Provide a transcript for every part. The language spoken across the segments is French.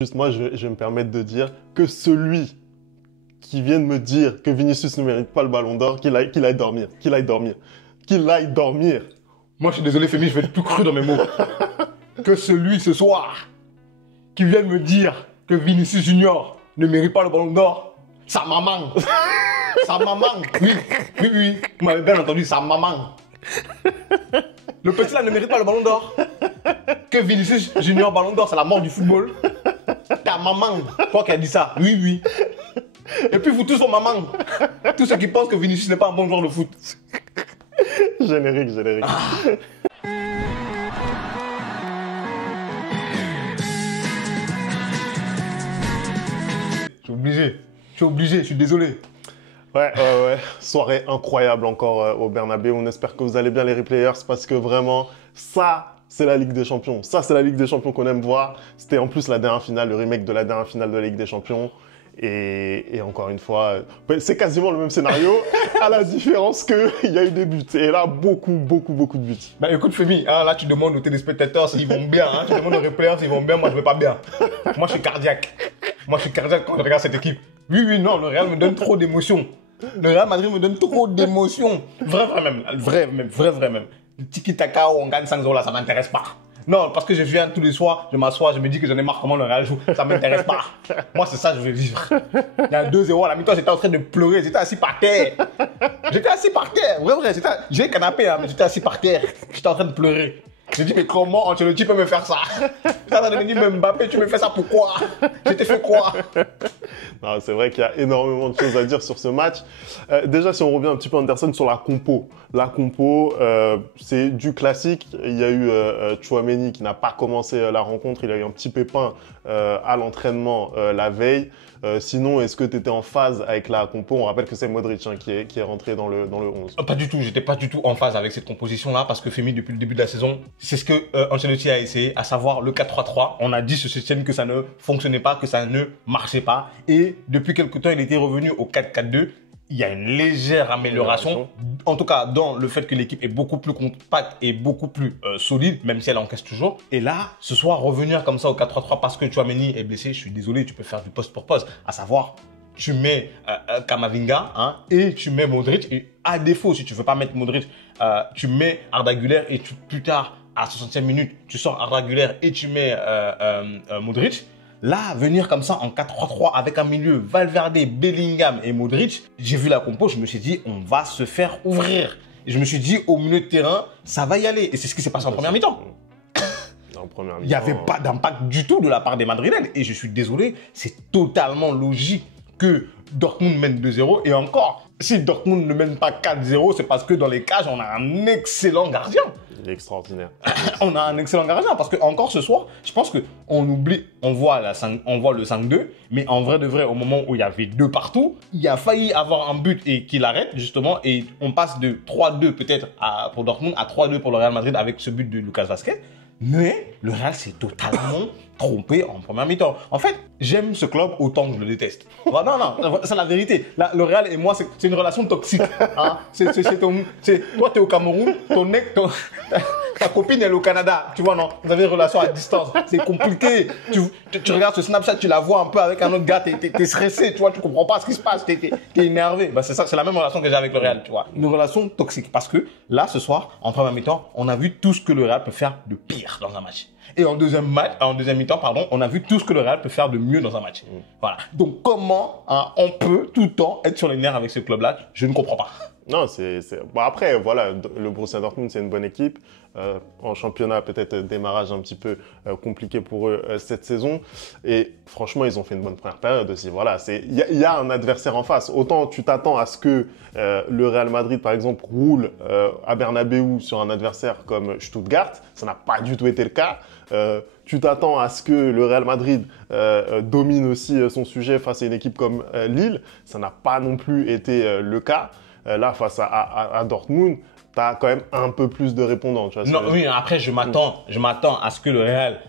Juste moi, je vais me permettre de dire que celui qui vient de me dire que Vinicius ne mérite pas le ballon d'or, qu'il aille dormir, qu'il aille dormir, qu'il aille dormir. Moi, je suis désolé, Femi, je vais être tout cru dans mes mots. Que celui, ce soir, qui vient de me dire que Vinicius Junior ne mérite pas le ballon d'or, sa maman. Sa maman. Oui, oui, oui. Vous m'avez bien entendu, sa maman. Le petit là ne mérite pas le ballon d'or. Que Vinicius Junior ballon d'or, c'est la mort du football. Ta maman, toi qui as dit ça. Oui, oui. Et puis vous tous vos mamans. Tous ceux qui pensent que Vinicius n'est pas un bon joueur de foot. Générique, générique. Je suis obligé, je suis désolé. Ouais. Soirée incroyable encore au Bernabéu. On espère que vous allez bien les replayers parce que vraiment, ça, c'est la Ligue des Champions. Ça, c'est la Ligue des Champions qu'on aime voir. C'était en plus la dernière finale, le remake de la dernière finale de la Ligue des Champions. Et encore une fois, c'est quasiment le même scénario, à la différence qu'il y a eu des buts. Et là, beaucoup de buts. Bah écoute Femi, hein, là tu demandes aux téléspectateurs s'ils vont bien, hein, tu demandes aux replayers s'ils vont bien, moi je vais pas bien. Moi je suis cardiaque. Moi je suis cardiaque quand je regarde cette équipe. Oui, non, le Real me donne trop d'émotions. Le Real Madrid me donne trop d'émotions. Vrai même. Le tiki-taka où on gagne 5 € là, ça m'intéresse pas. Non, parce que je viens tous les soirs, je m'assois, je me dis que j'en ai marre comment le Real joue. Ça m'intéresse pas. Moi, c'est ça que je veux vivre. Il y a 2-0 à la mi-temps, j'étais en train de pleurer. J'étais assis par terre. Vrai. J'ai un canapé, hein, mais j'étais assis par terre. J'étais en train de pleurer. J'ai dit, mais comment Ancelotti peut me faire ça? Ça me dit, mais Mbappé, tu me fais ça pourquoi? Je t'ai fait quoi? Non, c'est vrai qu'il y a énormément de choses à dire sur ce match. Déjà, si on revient un petit peu, Anderson, sur la compo. La compo, c'est du classique. Il y a eu Tchouaméni qui n'a pas commencé la rencontre. Il a eu un petit pépin à l'entraînement la veille. Sinon, est-ce que tu étais en phase avec la compo? On rappelle que c'est Modric hein, qui est rentré dans le 11. Pas du tout, j'étais pas du tout en phase avec cette composition-là parce que Femi, depuis le début de la saison, c'est ce que Ancelotti a essayé, à savoir le 4-3-3. On a dit sur ce chaîne que ça ne fonctionnait pas, que ça ne marchait pas. Et depuis quelque temps, il était revenu au 4-4-2. Il y a une légère amélioration, en tout cas dans le fait que l'équipe est beaucoup plus compacte et beaucoup plus solide, même si elle encaisse toujours. Et là, ce soir, revenir comme ça au 4-3-3 parce que Tchouaméni est blessé, je suis désolé, tu peux faire du poste pour poste, à savoir, tu mets Camavinga hein, et tu mets Modric. Et à défaut, si tu veux pas mettre Modric, tu mets Arda Güler et plus tard, à 60e minute, tu sors Arda Güler et tu mets Modric. Là, venir comme ça en 4-3-3 avec un milieu Valverde, Bellingham et Modric, j'ai vu la compo, je me suis dit, on va se faire ouvrir. Et je me suis dit, au milieu de terrain, ça va y aller. Et c'est ce qui s'est passé en première mi-temps. Il n'y avait pas d'impact du tout de la part des Madrilènes. Et je suis désolé, c'est totalement logique que Dortmund mène 2-0. Et encore, si Dortmund ne mène pas 4-0, c'est parce que dans les cages, on a un excellent gardien. Il est extraordinaire. On a un excellent gardien parce que encore ce soir, je pense qu'on oublie, on voit le 5-2, mais en vrai de vrai, au moment où il y avait 2 partout, il a failli avoir un but et qu'il arrête justement et on passe de 3-2 peut-être pour Dortmund à 3-2 pour le Real Madrid avec ce but de Lucas Vazquez. Mais le Real s'est totalement trompé en première mi-temps. En fait, j'aime ce club autant que je le déteste. Non, c'est la vérité. Le Real et moi, c'est une relation toxique. Hein? Toi, tu es au Cameroun, ta copine elle est au Canada. Tu vois, non? Vous avez une relation à distance. C'est compliqué. Tu regardes ce Snapchat, tu la vois un peu avec un autre gars, t'es stressé, tu vois, tu comprends pas ce qui se passe, t'es énervé. Bah, c'est ça, c'est la même relation que j'ai avec le Real, tu vois. Une relation toxique. Parce que là, ce soir, en première mi-temps, on a vu tout ce que le Real peut faire de pire dans un match. Et en deuxième mi-temps, on a vu tout ce que le Real peut faire de mieux dans un match. Voilà. Donc, comment on peut tout le temps être sur les nerfs avec ce club-là? Je ne comprends pas. Non, Bon, après, voilà, le Borussia Dortmund, c'est une bonne équipe. En championnat, peut-être démarrage un petit peu compliqué pour eux cette saison. Et franchement, ils ont fait une bonne première période aussi. Voilà, il y a un adversaire en face. Autant tu t'attends à ce que le Real Madrid, par exemple, roule à Bernabéu sur un adversaire comme Stuttgart. Ça n'a pas du tout été le cas. Tu t'attends à ce que le Real Madrid domine aussi son sujet face à une équipe comme Lille. Ça n'a pas non plus été le cas. Là, face à Dortmund, tu as quand même un peu plus de répondants. Tu vois, non, oui, après, je m'attends à ce que le Real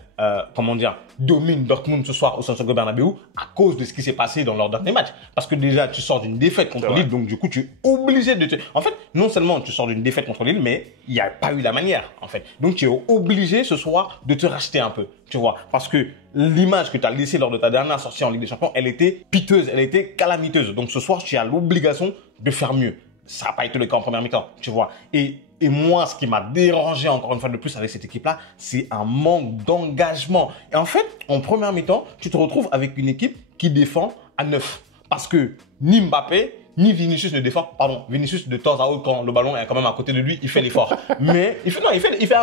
comment dire, domine Dortmund ce soir au Santiago Bernabéu à cause de ce qui s'est passé dans leur dernier match. Parce que déjà, tu sors d'une défaite contre Lille, donc du coup, tu es obligé de te... En fait, non seulement tu sors d'une défaite contre Lille, mais il n'y a pas eu la manière, en fait. Donc, tu es obligé ce soir de te racheter un peu, tu vois. Parce que l'image que tu as laissée lors de ta dernière sortie en Ligue des Champions, elle était piteuse, elle était calamiteuse. Donc, ce soir, tu as l'obligation de faire mieux. Ça n'a pas été le cas en première mi-temps, tu vois. Et moi, ce qui m'a dérangé encore une fois de plus avec cette équipe-là, c'est un manque d'engagement. Et en fait, en première mi-temps, tu te retrouves avec une équipe qui défend à 9. Parce que ni Mbappé, ni Vinicius ne défend. Pardon, Vinicius, de temps à autre, quand le ballon est quand même à côté de lui, il fait l'effort. Mais il fait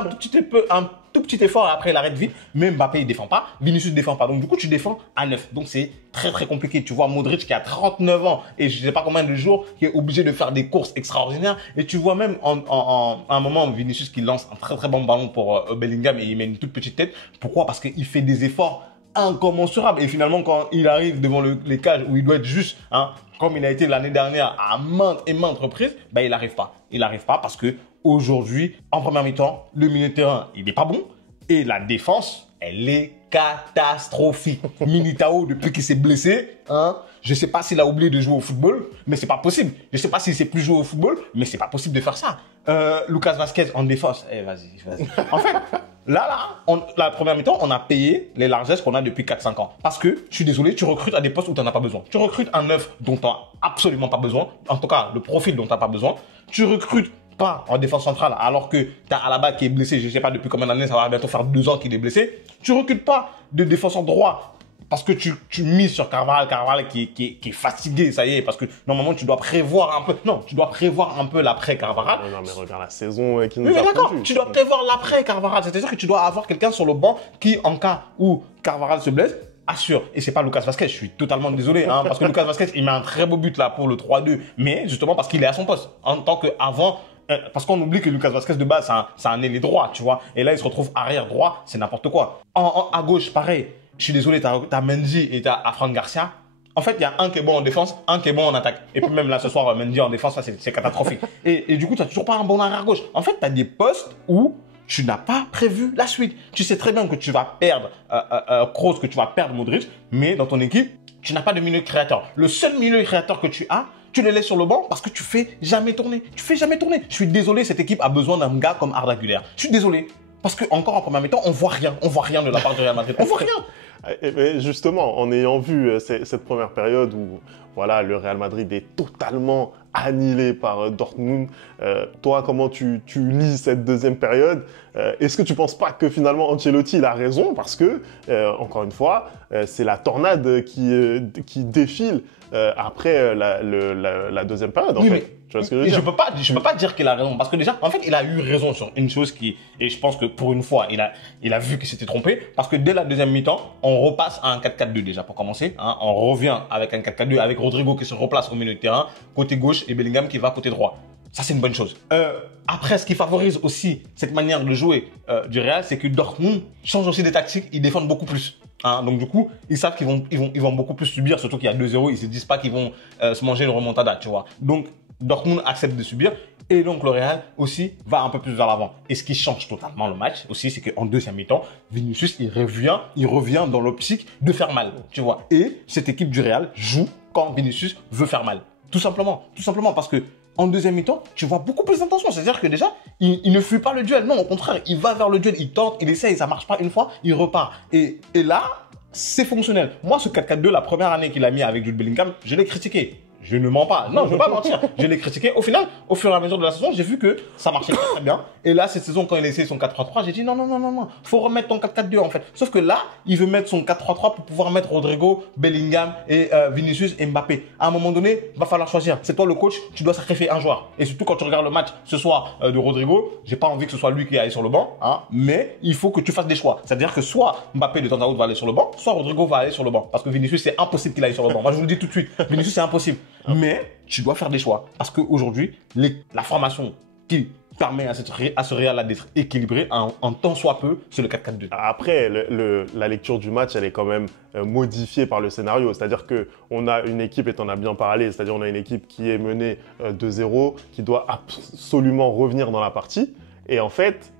un tout petit effort et après il arrête vite. Mais Mbappé, il défend pas. Vinicius ne défend pas. Donc du coup, tu défends à 9. Donc c'est très très compliqué. Tu vois Modric qui a 39 ans et je ne sais pas combien de jours, qui est obligé de faire des courses extraordinaires. Et tu vois même à un moment Vinicius qui lance un très très bon ballon pour Bellingham et il met une toute petite tête. Pourquoi? Parce qu'il fait des efforts incommensurables. Et finalement, quand il arrive devant les cages où il doit être juste, hein, comme il a été l'année dernière à maintes et maintes reprises, ben il n'arrive pas. Il n'arrive pas parce que aujourd'hui, en première mi-temps, le milieu de terrain, il n'est pas bon et la défense, elle est catastrophique. Militao, depuis qu'il s'est blessé, hein, je ne sais pas s'il a oublié de jouer au football, mais c'est pas possible. Je ne sais pas s'il ne sait plus jouer au football, mais c'est pas possible de faire ça. Lucas Vazquez en défense, vas-y. En fait, la première mi-temps, on a payé les largesses qu'on a depuis 4-5 ans. Parce que, je suis désolé, tu recrutes à des postes où tu n'en as pas besoin. Tu recrutes un neuf dont tu n'as absolument pas besoin. En tout cas, le profil dont tu n'as pas besoin. Tu recrutes pas en défense centrale alors que tu as Alaba qui est blessé, je ne sais pas depuis combien d'années, ça va bientôt faire 2 ans qu'il est blessé. Tu recrutes pas de défenseur droit parce que tu mises sur Carvajal qui est fatigué, ça y est, parce que normalement tu dois prévoir un peu, non, tu dois prévoir un peu l'après Carvajal. Non, mais regarde la saison qui nous mais a d'accord, prévu. tu dois prévoir l'après Carvajal, c'est-à-dire que tu dois avoir quelqu'un sur le banc qui, en cas où Carvajal se blesse, assure. Et c'est pas Lucas Vazquez, je suis totalement désolé, hein, parce que Lucas Vazquez, il met un très beau but là pour le 3-2, mais justement parce qu'il est à son poste, en tant qu'avant. Parce qu'on oublie que Lucas Vazquez de base, c'est un ailier droit, tu vois. Et là, il se retrouve arrière droit, c'est n'importe quoi. À gauche, pareil. Je suis désolé, t'as Mendy et t'as Afran Garcia. En fait, il y a un qui est bon en défense, un qui est bon en attaque. Et puis même là, ce soir, Mendy en défense, ça, c'est catastrophique. Et du coup, tu n'as toujours pas un bon arrière gauche. En fait, tu as des postes où tu n'as pas prévu la suite. Tu sais très bien que tu vas perdre Kroos, que tu vas perdre Modric, mais dans ton équipe, tu n'as pas de milieu créateur. Le seul milieu créateur que tu as, tu le laisses sur le banc parce que tu fais jamais tourner. Tu fais jamais tourner. Je suis désolé, cette équipe a besoin d'un gars comme Arda Güler. Je suis désolé. Parce que encore en première mi-temps, on voit rien. On voit rien de la part du Real Madrid. On voit rien. Et justement, en ayant vu cette première période où voilà, le Real Madrid est totalement annihilé par Dortmund, toi, comment tu lis cette deuxième période? Est-ce que tu ne penses pas que finalement Ancelotti il a raison? Parce que, encore une fois, c'est la tornade qui défile après la deuxième période. En Oui, fait. mais Tu vois ce que je veux dire? Je peux pas dire qu'il a raison parce que déjà, en fait, il a eu raison sur une chose et je pense que pour une fois, il a vu qu'il s'était trompé parce que dès la deuxième mi-temps, on repasse à un 4-4-2 déjà pour commencer. Hein, on revient avec un 4-4-2 avec Rodrigo qui se replace au milieu de terrain, côté gauche et Bellingham qui va côté droit. Ça, c'est une bonne chose. Après, ce qui favorise aussi cette manière de jouer du Real, c'est que Dortmund change aussi des tactiques, ils défendent beaucoup plus. Hein, donc du coup, ils savent qu'ils vont beaucoup plus subir, surtout qu'il y a 2-0, ils se disent pas qu'ils vont se manger une remontada, tu vois. Donc Dortmund accepte de subir et donc le Real aussi va un peu plus vers l'avant. Et ce qui change totalement le match aussi, c'est qu'en deuxième mi-temps, Vinicius il revient dans l'optique de faire mal, tu vois. Et cette équipe du Real joue quand Vinicius veut faire mal, tout simplement parce que en deuxième mi-temps, tu vois beaucoup plus d'intention. C'est-à-dire que déjà, il ne fuit pas le duel. Non, au contraire, il va vers le duel, il tente, il essaye, ça marche pas une fois, il repart. Et là, c'est fonctionnel. Moi, ce 4-4-2, la première année qu'il a mis avec Jude Bellingham, je l'ai critiqué. Je ne mens pas. Non, je ne veux pas mentir. Je l'ai critiqué. Au final, au fur et à mesure de la saison, j'ai vu que ça marchait très, très bien. Et là, cette saison, quand il a essayé son 4-3-3, j'ai dit non. Faut remettre ton 4-4-2 en fait. Sauf que là, il veut mettre son 4-3-3 pour pouvoir mettre Rodrigo, Bellingham et Vinicius et Mbappé. À un moment donné, va falloir choisir. C'est toi le coach, tu dois sacrifier un joueur. Et surtout quand tu regardes le match ce soir de Rodrigo, j'ai pas envie que ce soit lui qui aille sur le banc, hein, mais il faut que tu fasses des choix. C'est-à-dire que soit Mbappé de temps à autre va aller sur le banc, soit Rodrigo va aller sur le banc. Parce que Vinicius, c'est impossible qu'il aille sur le banc. Moi, je vous le dis tout de suite. Vinicius, c'est impossible. Mais tu dois faire des choix. Parce qu'aujourd'hui, la formation qui permet à ce Real d'être équilibré en tant soit peu, c'est le 4-4-2. Après, la lecture du match, elle est quand même modifiée par le scénario. C'est-à-dire qu'on a une équipe, et tu en as bien parlé, c'est-à-dire on a une équipe qui est menée 2-0, qui doit absolument revenir dans la partie. Et en fait,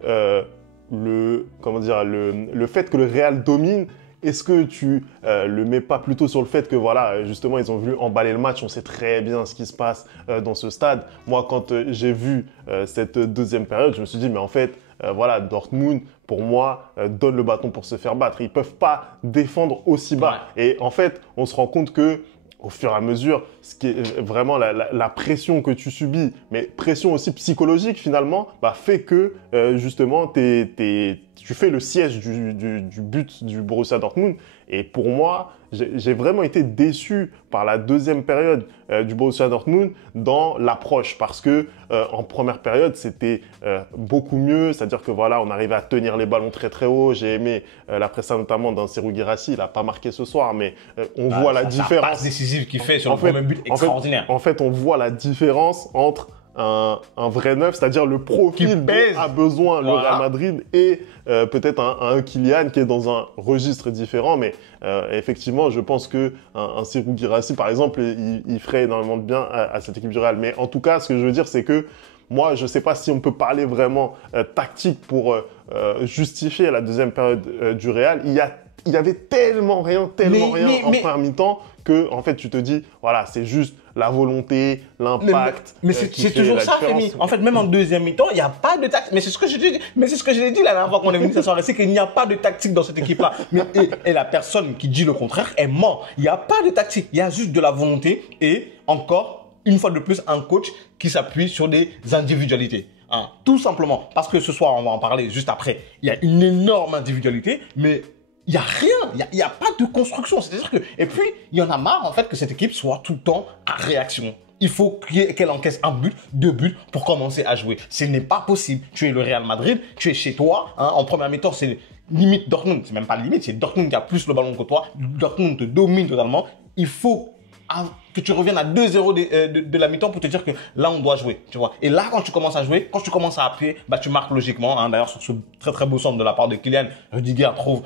comment dire, le fait que le Real domine, est-ce que tu le mets pas plutôt sur le fait que voilà, justement, ils ont voulu emballer le match, on sait très bien ce qui se passe dans ce stade. Moi, quand j'ai vu cette deuxième période, je me suis dit, mais en fait, voilà, Dortmund, pour moi, donne le bâton pour se faire battre. Ils peuvent pas défendre aussi bas. Ouais. Et en fait, on se rend compte que au fur et à mesure, ce qui est vraiment la pression que tu subis, mais pression aussi psychologique finalement, bah, fait que justement tu fais le siège du but du Borussia Dortmund. Et pour moi, j'ai vraiment été déçu par la deuxième période du Borussia Dortmund dans l'approche, parce que en première période, c'était beaucoup mieux, c'est-à-dire que voilà, on arrivait à tenir les ballons très très haut. J'ai aimé la prestation notamment d'un Serhou Guirassy, il n'a pas marqué ce soir, mais on voit la différence. La passe décisive qu'il fait sur le premier but extraordinaire. En fait, on voit la différence entre un vrai neuf, c'est-à-dire le profil dont a besoin le Real Madrid, et peut-être un Kylian qui est dans un registre différent. Mais effectivement, je pense qu'un Serhou Guirassy, par exemple, il ferait énormément de bien à cette équipe du Real. Mais en tout cas, ce que je veux dire, c'est que moi, je ne sais pas si on peut parler vraiment tactique pour justifier la deuxième période du Real. Il y avait tellement rien en première mi-temps que, en fait, tu te dis, voilà, c'est juste la volonté, l'impact. Mais c'est toujours ça, Rémi. En fait, même en deuxième mi-temps, il n'y a pas de tactique. Mais c'est ce que je dis. Mais c'est ce que je l'ai dit la dernière fois qu'on est venu ce soir. C'est qu'il n'y a pas de tactique dans cette équipe-là. Et la personne qui dit le contraire, elle ment. Il n'y a pas de tactique. Il y a juste de la volonté et encore, une fois de plus, un coach qui s'appuie sur des individualités. Hein, tout simplement. Parce que ce soir, on va en parler juste après. Il y a une énorme individualité, mais il n'y a rien, il n'y a pas de construction. C'est-à-dire que, et puis, il y en a marre, en fait, que cette équipe soit tout le temps à réaction. Il faut qu'elle encaisse un but, 2 buts pour commencer à jouer. Ce n'est pas possible. Tu es le Real Madrid, tu es chez toi. Hein, en première mi-temps, c'est limite Dortmund. C'est même pas limite, c'est Dortmund qui a plus le ballon que toi. Dortmund te domine totalement. Il faut que tu reviennes à 2-0 de la mi-temps pour te dire que là, on doit jouer, tu vois. Et là, quand tu commences à jouer, quand tu commences à appuyer, bah, tu marques logiquement. Hein. D'ailleurs, sur ce très très beau centre de la part de Kylian, Rudiger trouve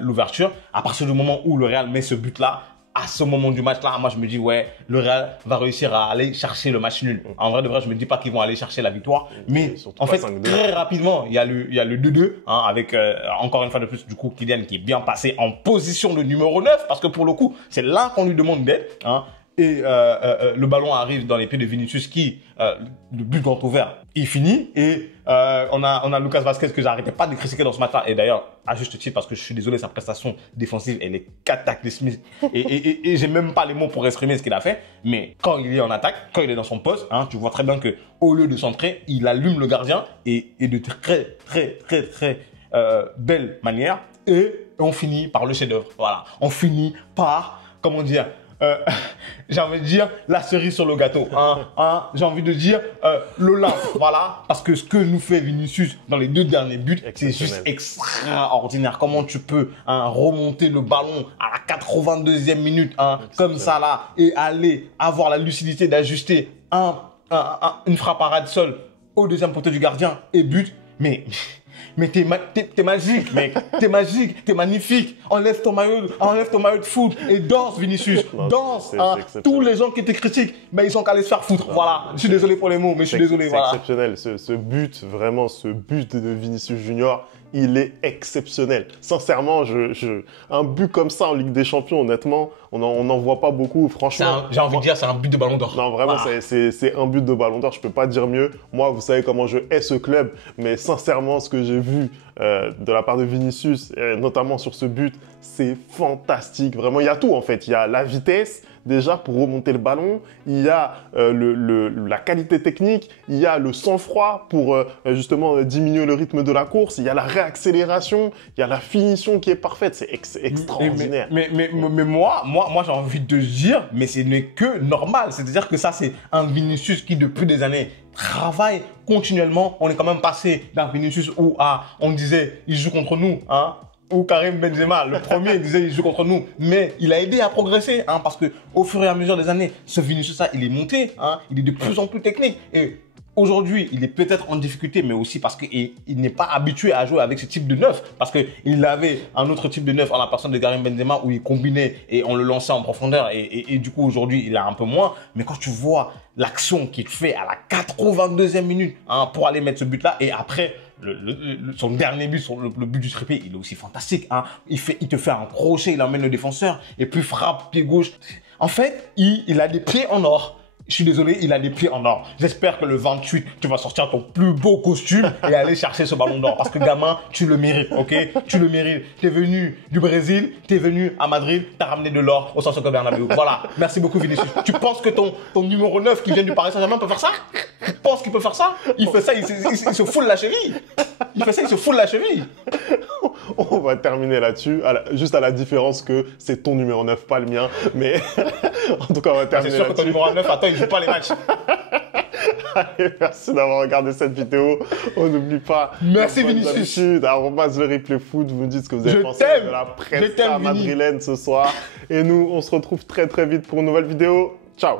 l'ouverture. À partir du moment où le Real met ce but-là, à ce moment du match-là, moi, je me dis, ouais, le Real va réussir à aller chercher le match nul. En vrai, de vrai, je me dis pas qu'ils vont aller chercher la victoire. Mais en fait, très rapidement, il y a le 2-2, hein, avec encore une fois de plus, du coup, Kylian qui est bien passé en position de numéro 9, parce que pour le coup, c'est là qu'on lui demande d'être. Hein. Et le ballon arrive dans les pieds de Vinicius qui, le but grand ouvert, il finit. Et on a Lucas Vazquez que j'arrêtais pas de critiquer dans ce match-là. Et d'ailleurs, à juste titre, parce que je suis désolé, sa prestation défensive, elle est cataclysmique. Et j'ai même pas les mots pour exprimer ce qu'il a fait. Mais quand il est en attaque, quand il est dans son poste, hein, tu vois très bien que au lieu de centrer, il allume le gardien et de très belle manière. Et on finit par le chef-d'œuvre. Voilà. On finit par, comment dire, j'ai envie de dire la cerise sur le gâteau. J'ai envie de dire l'Olympe. Voilà. Parce que ce que nous fait Vinicius dans les 2 derniers buts, c'est juste extraordinaire. Comment tu peux remonter le ballon à la 82e minute, comme ça là, et aller avoir la lucidité d'ajuster une frappe à ras de sol au deuxième poteau du gardien et but. Mais t'es magique, mec. T'es magique, t'es magnifique. Enlève ton maillot de foot et danse, Vinicius. Danse. Tous les gens qui te critiquent, mais ils sont qu'à aller se faire foutre. Voilà. Je suis désolé pour les mots, mais je suis désolé. C'est exceptionnel. Ce but, vraiment, ce but de Vinicius Junior, il est exceptionnel. Sincèrement, un but comme ça en Ligue des Champions, honnêtement, on n'en voit pas beaucoup. Franchement, j'ai envie de dire, c'est un but de Ballon d'Or. Non, vraiment, voilà. C'est un but de Ballon d'Or. Je peux pas dire mieux. Moi, vous savez comment je hais ce club, mais sincèrement, ce que j'ai vu de la part de Vinicius, notamment sur ce but, c'est fantastique. Vraiment, il y a tout en fait. Il y a la vitesse déjà pour remonter le ballon, il y a la qualité technique, il y a le sang-froid pour justement diminuer le rythme de la course, il y a la réaccélération, il y a la finition qui est parfaite, c'est extraordinaire. Mais moi j'ai envie de dire, mais ce n'est que normal, c'est-à-dire que ça c'est un Vinicius qui depuis des années travaille continuellement. On est quand même passé d'un Vinicius où on disait il joue contre nous, hein, ou Karim Benzema, le premier, il disait il joue contre nous, mais il a aidé à progresser, hein, parce que au fur et à mesure des années, ce Vinicius ça, il est monté, hein, il est de plus en plus technique. Et aujourd'hui, il est peut-être en difficulté, mais aussi parce qu'il n'est pas habitué à jouer avec ce type de neuf, parce qu'il avait un autre type de neuf en la personne de Karim Benzema où il combinait et on le lançait en profondeur, et du coup aujourd'hui il a un peu moins. Mais quand tu vois l'action qu'il fait à la 82e minute, hein, pour aller mettre ce but-là, et après son dernier but, le but du triplé, il est aussi fantastique. Hein. Il te fait un crochet, il emmène le défenseur et puis frappe pied gauche. En fait, il a des pieds en or. Je suis désolé, il a des pieds en or. J'espère que le 28, tu vas sortir ton plus beau costume et aller chercher ce ballon d'or. Parce que gamin, tu le mérites, ok? Tu le mérites. T'es venu du Brésil, t'es venu à Madrid, t'as ramené de l'or au Santiago Bernabéu. Voilà. Merci beaucoup, Vinicius. Tu penses que ton numéro 9 qui vient du Paris Saint-Germain peut faire ça? Tu penses qu'il peut faire ça? Il fait ça, il se fout de la cheville. Il fait ça, il se fout de la cheville. On va terminer là-dessus, juste à la différence que c'est ton numéro 9, pas le mien. Mais en tout cas, on va terminer C'est sûr que ton là-dessus. numéro 9, attends, il joue pas les matchs. Allez, merci d'avoir regardé cette vidéo. On n'oublie pas. Merci, comme Vinicius. d'habitude, arrobase le replay foot. Vous me dites ce que vous avez Je pensé t'aime. de la Je presse t'aime, Vini. madrilène ce soir. Et nous, on se retrouve très très vite pour une nouvelle vidéo. Ciao.